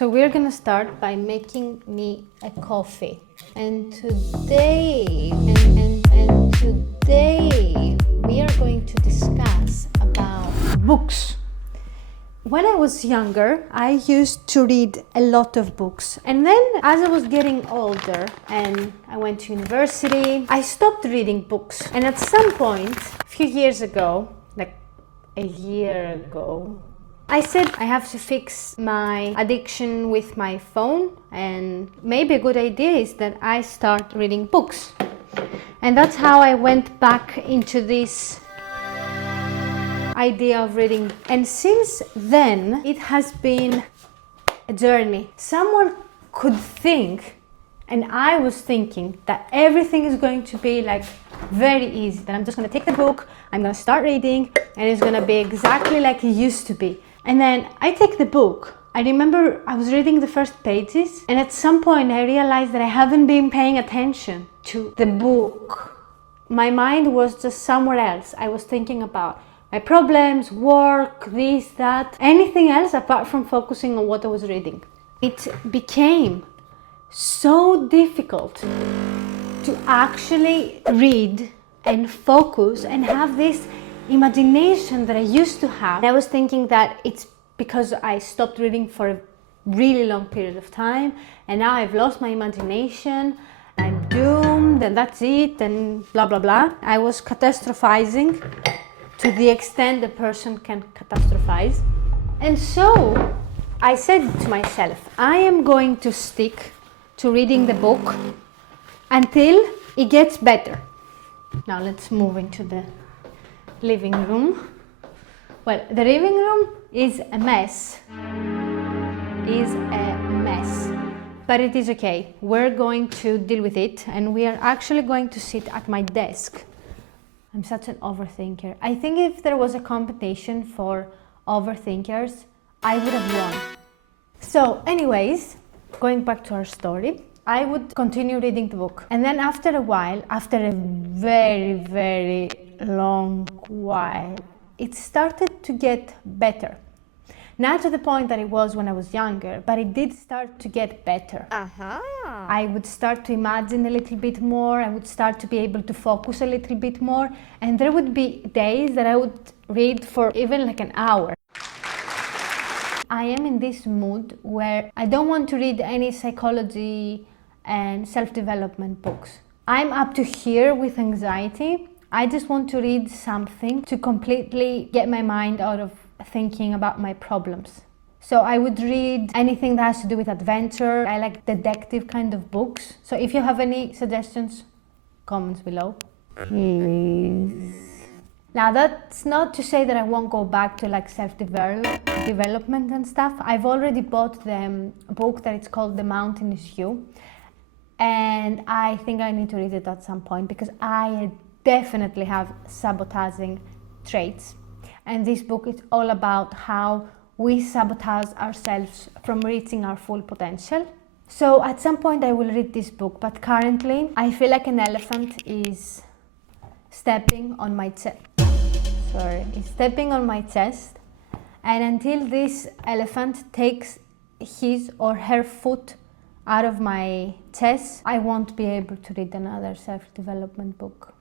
So we're gonna start by making me a coffee. And today, today we are going to discuss about books. When I was younger, I used to read a lot of books. And then as I was getting older and I went to university, I stopped reading books. And at some point, a few years ago, like a year ago, I said I have to fix my addiction with my phone, and maybe a good idea is that I start reading books. And that's how I went back into this idea of reading. And since then, it has been a journey. Someone could think, and I was thinking, that everything is going to be like very easy, that I'm just going to take the book, I'm going to start reading, and it's going to be exactly like it used to be. And then I take the book. I remember I was reading the first pages, and at some point I realized that I haven't been paying attention to the book. My mind was just somewhere else. I was thinking about my problems, work, this, that, anything else apart from focusing on what I was reading. It became so difficult to actually read and focus and have this imagination that I used to have. I was thinking that it's because I stopped reading for a really long period of time, and now I've lost my imagination, I'm doomed, and that's it, and blah blah blah. I was catastrophizing to the extent a person can catastrophize. And so I said to myself, I am going to stick to reading the book until it gets better. Now let's move into the living room. Well, the living room is a mess. But it is okay. We're going to deal with it, and we are actually going to sit at my desk. I'm such an overthinker. I think if there was a competition for overthinkers, I would have won. So anyways, going back to our story, I would continue reading the book. And then after a while, after a very, very long while, it started to get better. Not to the point that it was when I was younger, but it did start to get better. I would start to imagine a little bit more, I would start to be able to focus a little bit more, and there would be days that I would read for even like an hour. I am in this mood where I don't want to read any psychology and self-development books. I'm up to here with anxiety. I just want to read something to completely get my mind out of thinking about my problems. So I would read anything that has to do with adventure. I like detective kind of books. So if you have any suggestions, comments below, please. Now that's not to say that I won't go back to like self-development and stuff. I've already bought the book that it's called The Mountain Is You. And I think I need to read it at some point because I definitely have sabotaging traits. And this book is all about how we sabotage ourselves from reaching our full potential. So at some point I will read this book, but currently I feel like an elephant is stepping on my chest. And until this elephant takes his or her foot out of my chest, I won't be able to read another self-development book.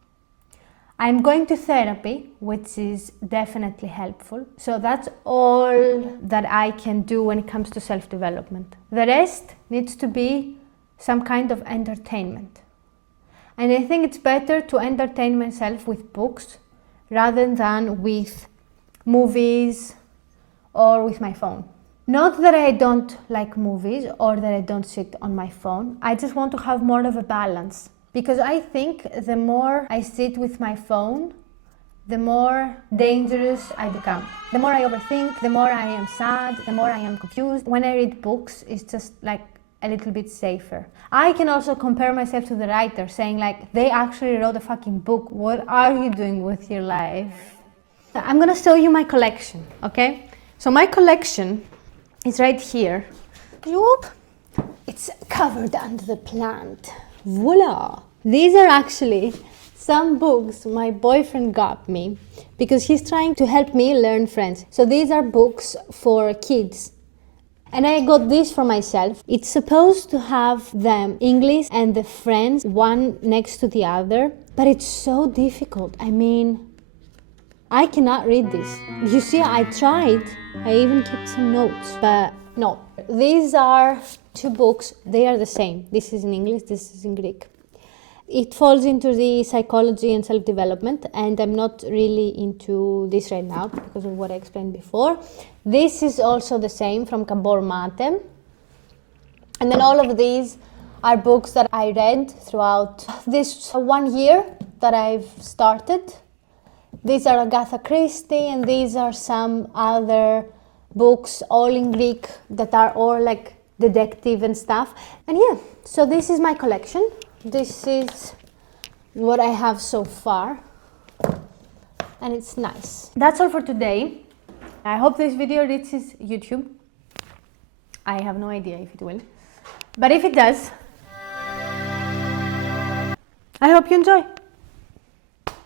I'm going to therapy, which is definitely helpful. So that's all that I can do when it comes to self-development. The rest needs to be some kind of entertainment. And I think it's better to entertain myself with books rather than with movies or with my phone. Not that I don't like movies or that I don't sit on my phone. I just want to have more of a balance. Because I think the more I sit with my phone, the more dangerous I become. The more I overthink, the more I am sad, the more I am confused. When I read books, it's just like a little bit safer. I can also compare myself to the writer, saying like, they actually wrote a fucking book. What are you doing with your life? I'm gonna show you my collection, okay? So my collection is right here. Whoop. It's covered under the plant. Voila! These are actually some books my boyfriend got me because he's trying to help me learn French. So these are books for kids And I got this for myself. It's supposed to have them English and the French one next to the other, but it's so difficult. I mean, I cannot read this. You see, I tried. I even kept some notes, but no. These are two books. They are the same. This is in English, this is in Greek. It falls into the psychology and self-development, and I'm not really into this right now because of what I explained before. This is also the same, from Gabor Mate. And then all of these are books that I read throughout this 1 year that I've started. These are Agatha Christie, and these are some other books, all in Greek, that are all like detective and stuff. And yeah, so this is my collection. This is what I have so far, and it's nice. That's all for today. I hope this video reaches YouTube. I have no idea if it will, but if it does, I hope you enjoy.